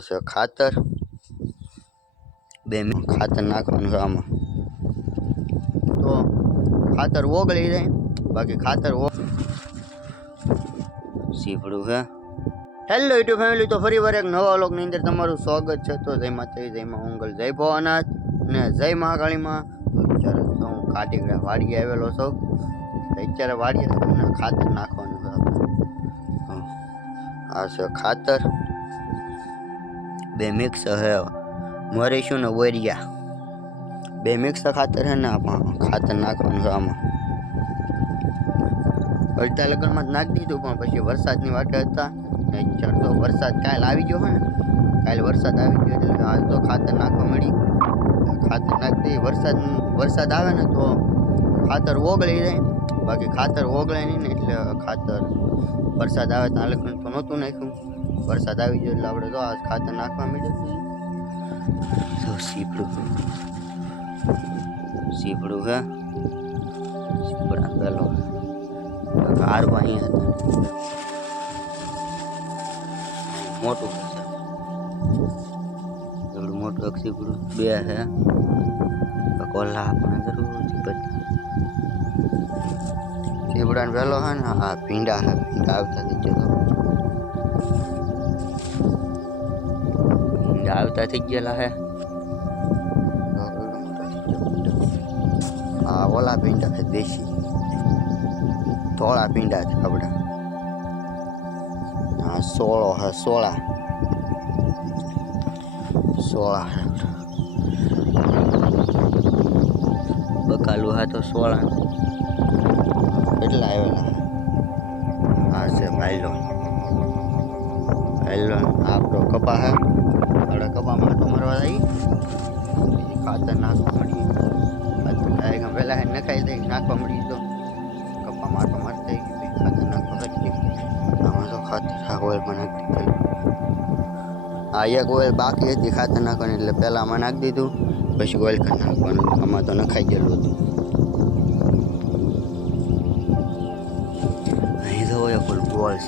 છે ખાતર. બે ખાતર નાખવાનું છે આમાં. તો ખાતર ઓગળી જાય, બાકી ખાતર સીપડું છે. હેલો યુટ્યુબ ફેમિલી તો ફરી વાર એક નવા લોકની અંદર તમારું સ્વાગત છે. તો જય માતાજી, જય મા મંગલ, જય ભવાનાથ અને જય મહાકાળીમાં. અત્યારે તો હું કાટીગડા વાડીએ આવેલો છું. અત્યારે વાડીએ તમને ખાતર નાખવાનું છે. આ છે ખાતર. બે મિક્સ છે મરીશું ને વરિયા બે મિક્સ ખાતર છે ને પણ ખાતર નાખવાનું છે આમાં. અડધા લગ્નમાં જ નાખી દીધું, પણ પછી વરસાદની વાટે હતા. ને તો વરસાદ કાલ આવી ગયો હોય ને. કાલ વરસાદ આવી ગયો એટલે આજ તો ખાતર નાખવા મળી. ખાતર નાખી દઈએ. વરસાદ વરસાદ આવે ને તો ખાતર ઓગળી જાય. બાકી ખાતર ઓગળે નહીં ને એટલે ખાતર વરસાદ આવે તો લગ્ન તો નહોતું નાખ્યું. વરસાદ આવી ગયો એટલે આપણે તો આ ખાતર નાખવા માંડ્યું તો સીપડું સીપડું છે સીપડા પેલો હારવા અહીંયા હતા મોટું છે એવડું મોટું એક સીપડું બે છે કોલા આપણે જરૂર બધા સીપડાને પેલો છે ને આ ભીંડા છે ભીંડા આવતા થઈ જતો આવતા થઈ ગયેલા હે હા ઓલા ભીંડા છે દેશી ધોળા ભીંડા છે આપણા હા સોળો હે સોળા સોળા હે બકાલું હા તો સોળા કેટલા આવેલા હા છે ભાઈલો ભાઈલો આપણો કપા હે આપણે કપામાં આટો મારવા જઈ ખાતર નાખવા મળી ખાતર ડાયરેક્ટ પહેલાં એને નખાઈ દઈ, નાખવા મળી તો કપામાં આટો મારતા ખાતર નાખવા કરી આમાં તો ખાતર ઓઇલમાં નાખી દીધું. આ એક ઓઇલ બાકી હતી ખાતર નાખવાની, એટલે પહેલાં આમાં નાખી દીધું. પછી ઓઇલ કરી નાખવાનું. આમાં તો નખાઈ ગયેલું હતું. અહીં તો હોય ફૂલ ગોળ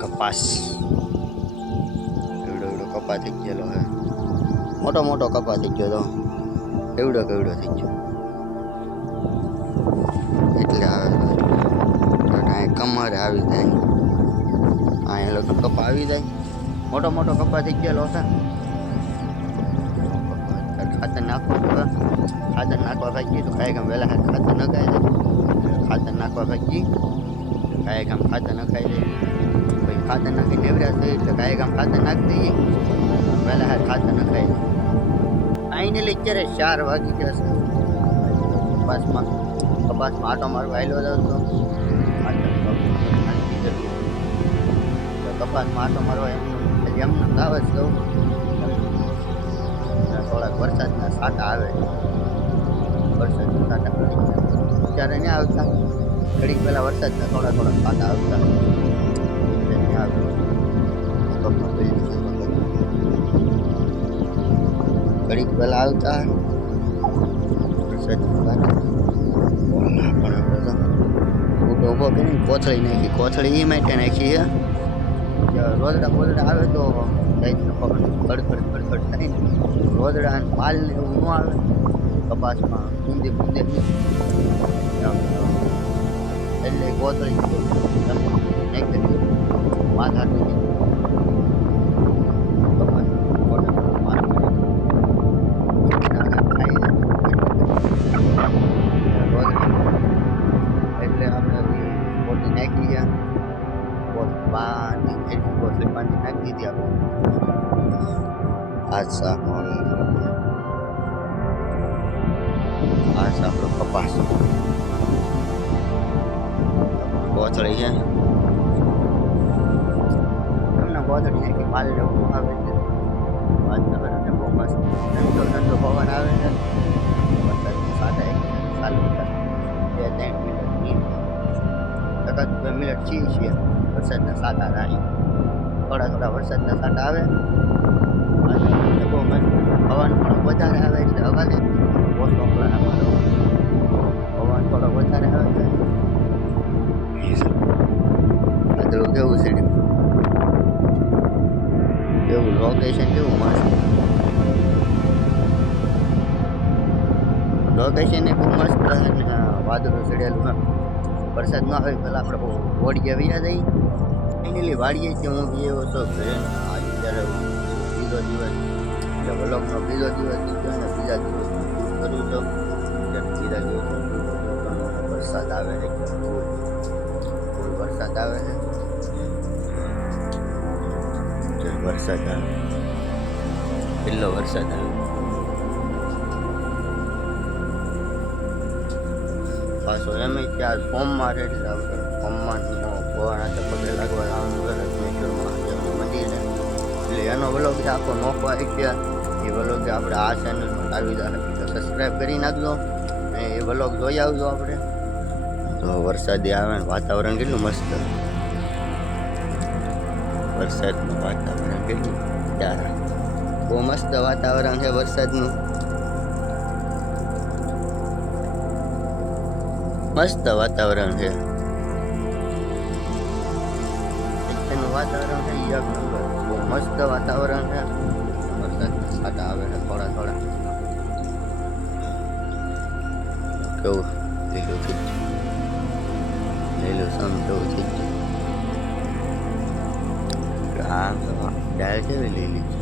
કપાસ એવડો એવડો કપા થઈ ગયેલો હે મોટો મોટો કપા થઈ ગયો તો એવડો કેવડો થઈ ગયો એટલે આવે અહીં કમરે આવી જાય અહીંયા લોકો કપા આવી જાય મોટો મોટો કપા થઈ ગયેલો છે ખાતર નાખવા ખાતર નાખવા ભાગી તો કાંઈ કામ વહેલા ખાતર નખાઈ જાય ખાતર નાખવા ભાગી કાંઈ કામ ખાતર નખાઈ જાય પછી ખાતર નાખી નેવરા થઈ એટલે કાંઈ કામ ખાતર નાખી દઈએ. વહેલા હાથ ખાતર આઈને લઈ અત્યારે ચાર વાગી ગયા છે. કપાસમાં કપાસમાં આટો મારવા આવેલો હતો. કપાસમાં આટો મારો એમ એમને લાવે જ દઉં. થોડાક વરસાદના સાટા આવે. વરસાદના સાટા ત્યારે નહીં આવતા. ઘડીક પહેલાં વરસાદના થોડા થોડા સાટા આવતા. ઘડીક પહેલાં આવતા ઊંટો ઊભો કરીને કોથળી નાખી કોથળી એ માટે નાખી છે રોદડા બોદડા આવે તો ખડખડ ખડખડ થાય ને રોદડા માલ ને એવું ન આવે કપાસમાં બુંદી બુંદે એટલે કોથળી નાખી દીધી માથા સુધી કપાસ મોટા માલ ખાઈ એટલે આપણે પોતી નાખી છે પોત બાંધી એટલી પોટલી બાંધી નાખી દીધી આપણે આ છે કોથળી નાખી માલ લેવું આવે છે. આજના બધા બહુ મસ્ત. ઠંડો ઠંડો પવન આવે છે વરસાદની સાથે ચાલુ થાય બે ત્રણ મિનિટ નીર તરત બે મિનિટ છીએ છીએ વરસાદના સાટા રાહી થોડા થોડા વરસાદના સાટા આવે. અને બહુ મસ્ત. પવન થોડો વધારે આવે એટલે અવાજ ઓછો કરે અમારો. પવન થોડો વધારે આવે છે કેવું છે. કેવું? લોકેશન કેવું મસ્ત લોકેશન એ ખૂબ મસ્ત વાદળો ચડેલું હા વરસાદ ન આવે પહેલાં આપણે વાડીએ વ્યા જઈ ફાઇનલી વાડીએ છે હું બી એવો છો. ઘરે આજે જ્યારે બીજો દિવસ, એટલે વ્લોગનો બીજો દિવસ દીધો ને બીજા દિવસ કરું છું. ત્યારે બીજા દિવસ વરસાદ આવે છે. ફૂલ વરસાદ આવે છે. વરસાદ આવ્યો પહેલો વરસાદ આવ્યો પાછો એમ ત્યાં આ એટલે રેડી સોમવાર ફોર્મમાં પગે લાગવા જવાનું કરે મેશ્વર મંદિર એટલે એનો વ્લોગ જે આખો નોખો આવી ગયા. એ વલોગ આપણે આ ચેનલમાં લાવી જાય તો સબસ્ક્રાઈબ કરી નાખજો. અને એ વલોગ જોઈ આવજો આપણે. તો વરસાદી આવે વાતાવરણ કેટલું મસ્ત. વરસાદનું વાતાવરણ કેટલું ત્યારે બહુ મસ્ત વાતાવરણ છે વરસાદનું મસ્ત વાતાવરણ છે. એનું વાતાવરણ છે એક નંબર. બહુ મસ્ત વાતાવરણ છે. વરસાદ છાંટા આવે છે થોડા થોડા. કેવું? લીલું થઈ લીલું સમ કેવું થઈ આમ તો ડાળ કેવી લીલી છે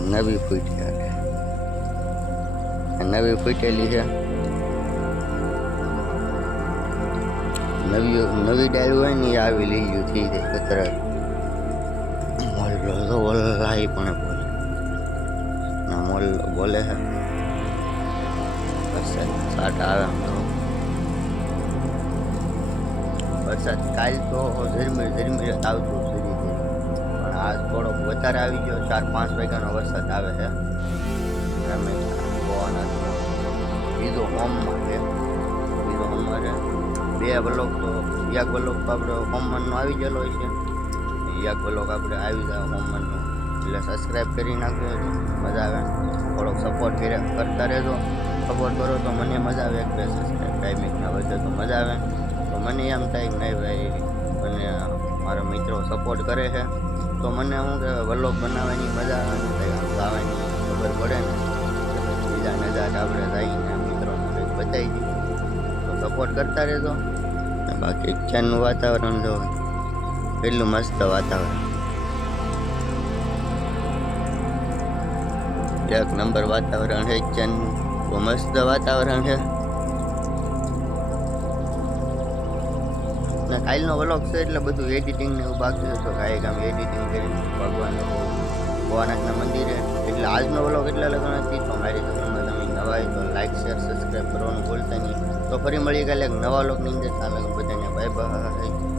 નવી ફૂટી નવી ફૂટેલી છે. નવી નવી ડાયલ હોય ને આવી લીલી થઈ જાય મોલ તો ઓલાઈ પણ બોલે. મોલ બોલે છે. સાટ આવે. વરસાદ કાલ તો ઝરમીર ઝરમીર આવતો આવતું ધીરે પણ આ થોડોક વધારે આવી ગયો, ચાર, પાંચ વાગ્યાનો વરસાદ આવે છે. અમે બીજો હોમમાં છે. બીજો હોમમાં છે. બે બ્લોક તો, એક બ્લોક આપણે હોમવનનો આવી ગયેલો છે. એક બ્લોક આપણે આવી જાય હોમવનનો એટલે સબસ્ક્રાઈબ કરી નાખજો. મજા આવે. થોડોક સપોર્ટ કરતા રહેજો. સપોર્ટ કરો તો મને મજા આવે. એક બે સબસ્ક્રાઈબ ટાઈમિંગના વધે તો મજા આવે. મને એમ થાય નહીં ભાઈ, મને મારા મિત્રો સપોર્ટ કરે છે. તો મને શું કે વલોગ બનાવવાની મજા ગાવાની ખબર પડે ને બીજા નજાર આપણે જઈને મિત્રોને કંઈક બતાવી દઈએ. તો સપોર્ટ કરતા રહેજો. બાકી ઈચ્છાનું વાતાવરણ જો પેલું મસ્ત વાતાવરણ. એક નંબર વાતાવરણ છે ઈચ્છાનું બહુ મસ્ત વાતાવરણ છે. ને કાલનો વ્લોગ છે એટલે બધું એડિટિંગ ને એવું બાકી હતું કાંઈ કામ એડિટિંગ કરીને ભગવાન ભવાનાથના મંદિરે. એટલે આજનો વ્લોગ એટલે લગ્ન હતી તો મારી ચેનલમાં તમે નવા હોય તો લાઈક શેર સબસ્ક્રાઈબ કરવાનું ભૂલતા નહીં. તો ફરી મળી કાલે એક નવા વ્લોગની અંદર. ચાલો બધાને બાય બાય